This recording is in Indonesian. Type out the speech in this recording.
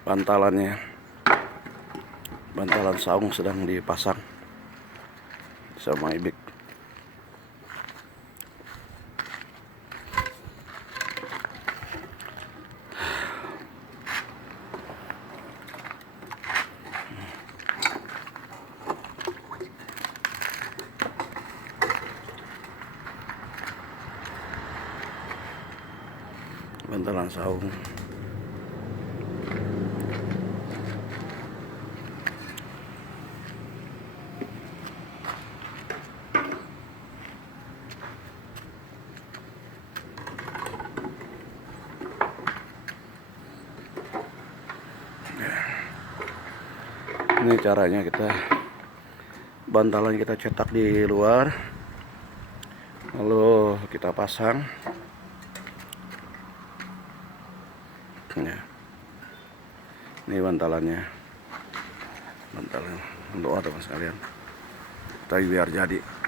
Bantalannya, bantalan saung sedang dipasang sama Ibik. Bantalan saung. Ini caranya, bantalan kita cetak di luar, lalu kita pasang. Ya. Ini bantalan untuk teman sekalian, tapi biar jadi.